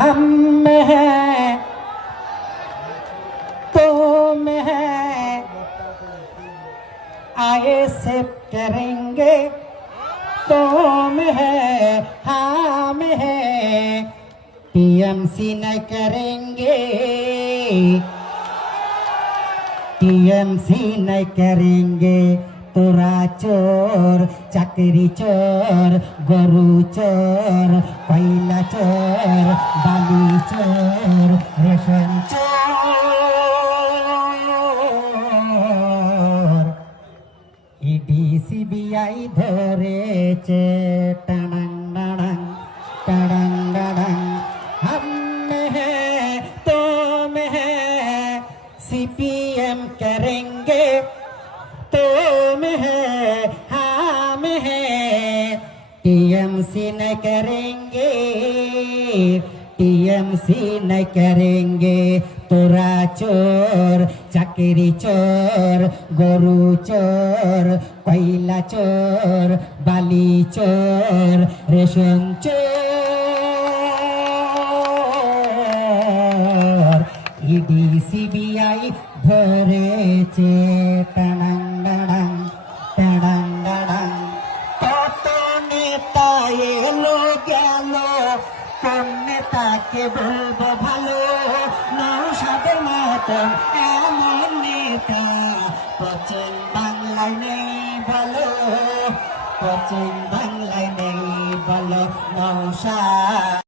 हम में है तुम है आए से करेंगे तुम है हम है टीएमसी न करेंगे टीएमसी न करेंगे তোরা চোর চাকরি চোর গরু চোর কয়লা চোর বালি চোর রেশন চোর ইডি সিবিআই ধরেছে টানাং টানাং টানাং টানাং हम हैं तुम हैं सीपीएम करेंगे तुम है हम हैं टीएमसी न करेंगे टीएमसी न करेंगे তোরা চোর চাকরি চোর গরু চোর কয়লা চোর বালি চোর রেশন চোর ইডি সিবিআই ধরেছে টানাং টানাং টানাং টানাং কত নেতা এলো গেল কোন নেতাকে বলবো ভালো নওশাদের মতন এমন নেতা পশ্চিম বাংলায় নেই বলো পশ্চিম বাংলায় নেই বলো নওশাদ